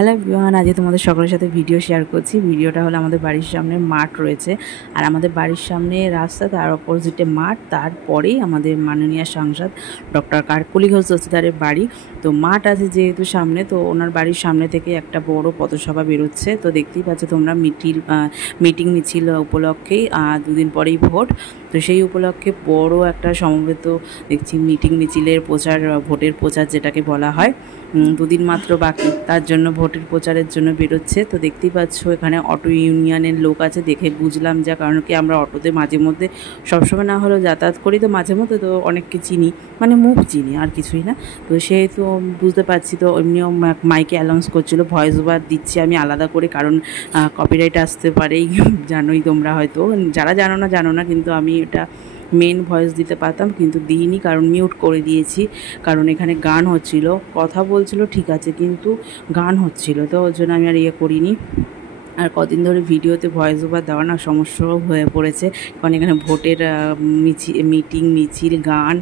Hello everyone, আজকে তোমাদের সকলের সাথে ভিডিও শেয়ার করছি। ভিডিওটা হলো আমাদের বাড়ির সামনে মাঠ রয়েছে, আর আমাদের বাড়ির সামনে রাস্তা, তার অপোজিটে মাঠ, তারপরেই আমাদের মাননীয় সাংসদ ডক্টর কাকলি ঘোষ দস্তিদারের বাড়ি। তো মাঠ আছে যেহেতু সামনে, তো ওনার বাড়ির সামনে থেকে একটা বড় পথসভা বেরোচ্ছে। তো দেখতেই পাচ্ছ তোমরা, মিটিং মিছিল উপলক্ষেই দুদিন পরেই ভোট, তো সেই উপলক্ষে বড় একটা সমবেত দেখছি মিটিং মিছিলের প্রচার, ভোটের প্রচার যেটাকে বলা হয়। দুদিন মাত্র বাকি, তার জন্য ভোটের প্রচারের জন্য বেরোচ্ছে। তো দেখতেই পাচ্ছ এখানে অটো ইউনিয়নের লোক আছে, দেখে বুঝলাম যা, কারণ কি আমরা অটোতে মাঝে মধ্যে সবসময় না হলেও যাতায়াত করি, তো মাঝে মধ্যে তো অনেককে চিনি, মানে মুখ চিনি আর কিছুই না। তো সেহেতু বুঝতে পারছি, তো এমনিও মাইকে অ্যানাউন্স করছিলো, ভয়েস ওভার দিচ্ছি আমি আলাদা করে, কারণ কপিরাইট আসতে পারেই, জানোই তোমরা হয়তো, যারা জানো না, কিন্তু আমি এটা মেন ভয়েস দিতে পারতাম কিন্তু দিইনি, কারণ মিউট করে দিয়েছি, কারণ এখানে গান হচ্ছিল, কথা বলছিল ঠিক আছে কিন্তু গান হচ্ছিল, তো ওর জন্য আমি আর করিনি। আর কদিন ধরে ভিডিওতে ভয়েস ওভার দেওয়া না সমস্যাও হয়ে পড়েছে, কারণ এখানে ভোটের মিটিং মিছিল গান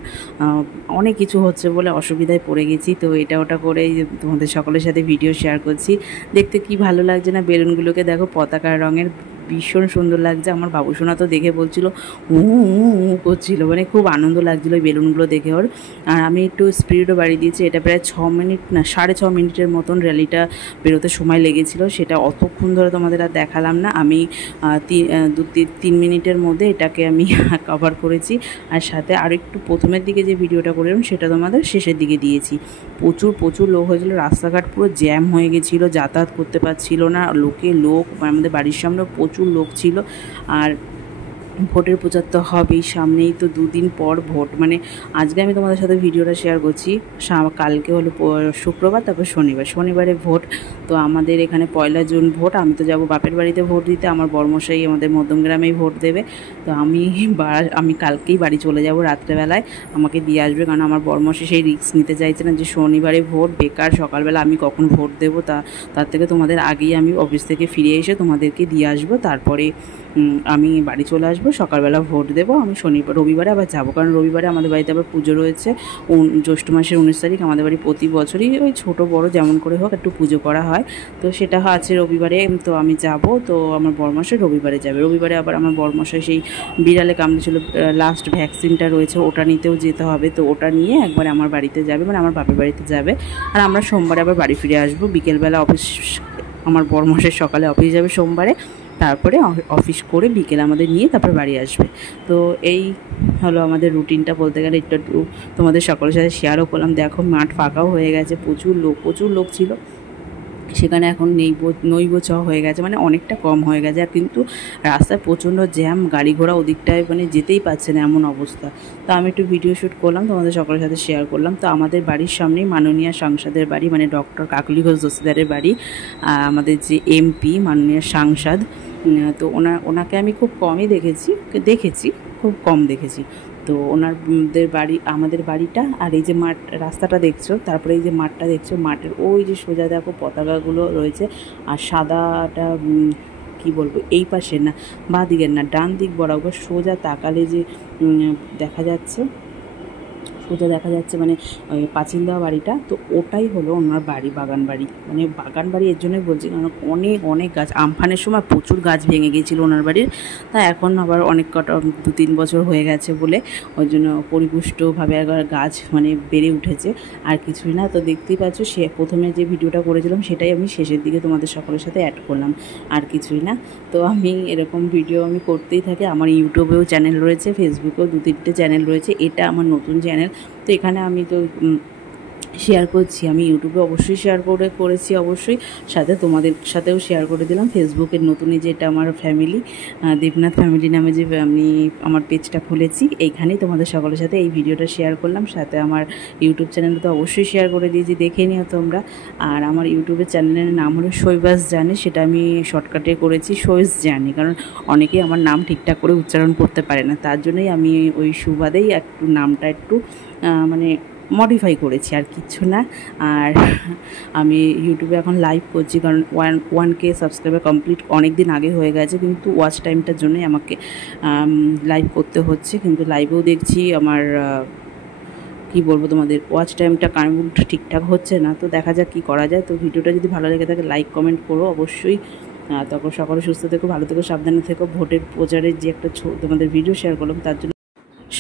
অনেক কিছু হচ্ছে বলে অসুবিধায় পড়ে গেছি। তো এটা ওটা করে তোমাদের সকলের সাথে ভিডিও শেয়ার করছি। দেখতে কি ভালো লাগছে না, বেলুনগুলোকে দেখো পতাকার রঙের, ভীষণ সুন্দর লাগছে। আমার বাবুসোনা তো দেখে বলছিল করছিল, মানে খুব আনন্দ লাগছিলো ওই বেলুনগুলো দেখে ওর। আর আমি একটু স্পিডও বাড়িয়ে দিয়েছি, এটা প্রায় 6 মিনিট না 6.5 মিনিটের মতন র্যালিটা বেরোতে সময় লেগেছিলো, সেটা অতক্ষণ ধরে তোমাদের আর দেখালাম না। আমি 3 মিনিটের মধ্যে এটাকে আমি কভার করেছি, আর সাথে আর একটু প্রথমের দিকে যে ভিডিওটা করলাম সেটা তোমাদের শেষের দিকে দিয়েছি। প্রচুর লোক হয়েছিল, রাস্তাঘাট পুরো জ্যাম হয়ে গেছিলো, যাতায়াত করতে পারছিল না, লোক আমাদের বাড়ির সামনে প্রচুর লোক ছিল। আর ভোটের প্রচার তো হবেই, সামনেই তো 2 দিন পর ভোট, মানে আজকে আমি তোমাদের সাথে ভিডিওটা শেয়ার করছি, কালকে হলো শুক্রবার, তারপর শনিবারে ভোট। তো আমাদের এখানে 1 জুন ভোট। আমি তো যাব বাপের বাড়িতে ভোট দিতে, আমার বর্মশাই আমাদের মধ্যমগ্রামেই ভোট দেবে। তো আমি কালকেই বাড়ি চলে যাব রাত্রেবেলায়, আমাকে দিয়ে আসবে, কারণ আমার বর্মশাই সেই রিস্ক নিতে চাইছে না যে শনিবারে ভোট বেকার, সকালবেলা আমি কখন ভোট দেবো, তার থেকে তোমাদের আগেই আমি অফিস থেকে ফিরে এসে তোমাদেরকে দিয়ে আসবো, তারপরে আমি বাড়ি চলে আসবো, সকালবেলা ভোট দেবো। আমি রবিবারে আবার যাবো, কারণ রবিবারে আমাদের বাড়িতে আবার পুজো রয়েছে, জ্যৈষ্ঠ মাসের 19 তারিখ। আমাদের বাড়ি প্রতি বছরই ওই ছোটো বড়ো যেমন করে হোক একটু পুজো করা হয়, তো সেটা আছে রবিবারে। তো আমি যাব, তো আমার বরমশাই রবিবারে যাবে। রবিবারে আবার আমার বরমশাই সেই বিড়ালে কামড়েছিল, লাস্ট ভ্যাকসিনটা রয়েছে, ওটা নিতেও যেতে হবে, তো ওটা নিয়ে একবারে আমার বাড়িতে যাবে, মানে আমার বাপের বাড়িতে যাবে। আর আমরা সোমবারে আবার বাড়ি ফিরে আসবো, বিকেলবেলা অফিস, আমার বরমশাই সকালে অফিস যাবে সোমবারে, তারপরে অফিস করে বিকেল আমাদের নিয়ে তারপর বাড়ি আসবে। তো এই হলো আমাদের রুটিনটা, বলতে গেলে একটু তোমাদের সকলের সাথে শেয়ারও করলাম। দেখো মাঠ ফাঁকাও হয়ে গেছে, প্রচুর লোক ছিল সেখানে, এখন নৈব চ হয়ে গেছে, মানে অনেকটা কম হয়ে গেছে। আর কিন্তু রাস্তায় প্রচণ্ড জ্যাম, গাড়ি ঘোড়া ওদিকটায় মানে যেতেই পারছে না, এমন অবস্থা। তো আমি একটু ভিডিও শ্যুট করলাম, তোমাদের সকলের সাথে শেয়ার করলাম। তো আমাদের বাড়ির সামনেই মাননীয় সাংসদের বাড়ি, মানে ডক্টর কাকলি ঘোষ দস্তিদারের বাড়ি, আমাদের যে এমপি মাননীয় সাংসদ। তো ওনাকে আমি খুব কমই দেখেছি, খুব কম দেখেছি। তো আমাদের বাড়িটা, আর এই যে মাঠ, রাস্তাটা দেখছো, তারপরে এই যে মাঠটা দেখছো, মাঠের ওই যে সোজা দেখো পতাকাগুলো রয়েছে, আর সাদাটা কি বলবো, এই পাশে না বাঁ দিকের না ডান দিক বরাবর সোজা তাকালে যে দেখা যাচ্ছে মানে ওই পাঁচিল দেওয়া বাড়িটা, তো ওটাই হলো ওনার বাড়ি, বাগান বাড়ি। এর জন্যই বলছি, কারণ অনেক গাছ, আমফানের সময় প্রচুর গাছ ভেঙে গিয়েছিলো ওনার বাড়ির, তা এখন আবার অনেক কটা 2-3 বছর হয়ে গেছে বলে ওই জন্য পরিপুষ্টভাবে একবার গাছ মানে বেড়ে উঠেছে, আর কিছুই না। তো দেখতেই পাচ্ছ, প্রথমে যে ভিডিওটা করেছিলাম সেটাই আমি শেষের দিকে তোমাদের সকলের সাথে অ্যাড করলাম, আর কিছুই না। তো আমি এরকম ভিডিও আমি করতেই থাকি, আমার ইউটিউবেও চ্যানেল রয়েছে, ফেসবুকেও 2-3টে চ্যানেল রয়েছে, এটা আমার নতুন চ্যানেল। তো এখানে আমি তো শেয়ার করছি, আমি ইউটিউবে অবশ্যই শেয়ার করেছি অবশ্যই, সাথে তোমাদের সাথেও শেয়ার করে দিলাম। ফেসবুকের নতুন যে এটা আমার ফ্যামিলি, দেবনাথ ফ্যামিলি নামে যে আমি আমার পেজটা খুলেছি, এইখানেই তোমাদের সকলের সাথে এই ভিডিওটা শেয়ার করলাম। সাথে আমার ইউটিউব চ্যানেলটা তো অবশ্যই শেয়ার করে দিয়েছি, দেখে নিও তোমরা। আর আমার ইউটিউবের চ্যানেলের নাম হলো শৈবাস জানি, সেটা আমি শর্টকাটে করেছি শৈবাস জানি, কারণ অনেকেই আমার নাম ঠিকঠাক করে উচ্চারণ করতে পারে না, তার জন্যই আমি ওই সুবাদেই একটু নামটা একটু মানে মডিফাই করেছি, আর কিচ্ছু না। আর আমি ইউটিউবে এখন লাইভ করছি, কারণ 1K সাবস্ক্রাইবার কমপ্লিট অনেক দিন আগে হয়ে গেছে, কিন্তু ওয়াচ টাইমটার জন্যই আমাকে লাইভ করতে হচ্ছে। কিন্তু লাইভেও দেখছি আমার কি বলবো তোমাদের, ওয়াচ টাইমটা কাউন্ট ঠিকঠাক হচ্ছে না। তো দেখা যাক কী করা যায়। তো ভিডিওটা যদি ভালো লেগে থাকে লাইক কমেন্ট করো অবশ্যই। তখন সকলে সুস্থ থেকো, ভালো থেকো, সাবধানে থেকো। ভোটের প্রচারের যে একটা তোমাদের ভিডিও শেয়ার করলাম, তার জন্য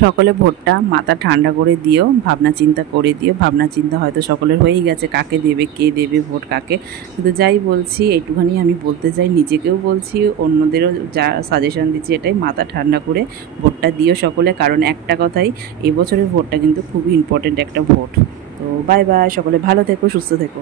সকলে ভোটটা মাথা ঠান্ডা করে দিও, ভাবনা চিন্তা করে দিও। ভাবনা চিন্তা হয়তো সকলের হয়েই গেছে, কাকে দেবে, কে দেবে ভোট কাকে। কিন্তু যাই বলছি এইটুখানি আমি বলতে চাই, নিজেকেও বলছি, অন্যদেরও যা সাজেশন দিচ্ছি এটাই, মাথা ঠান্ডা করে ভোটটা দিও সকলে। কারণ একটা কথাই, এবছরের ভোটটা কিন্তু খুবই ইম্পর্ট্যান্ট একটা ভোট। তো বাই বাই, সকলে ভালো থেকো, সুস্থ থেকো।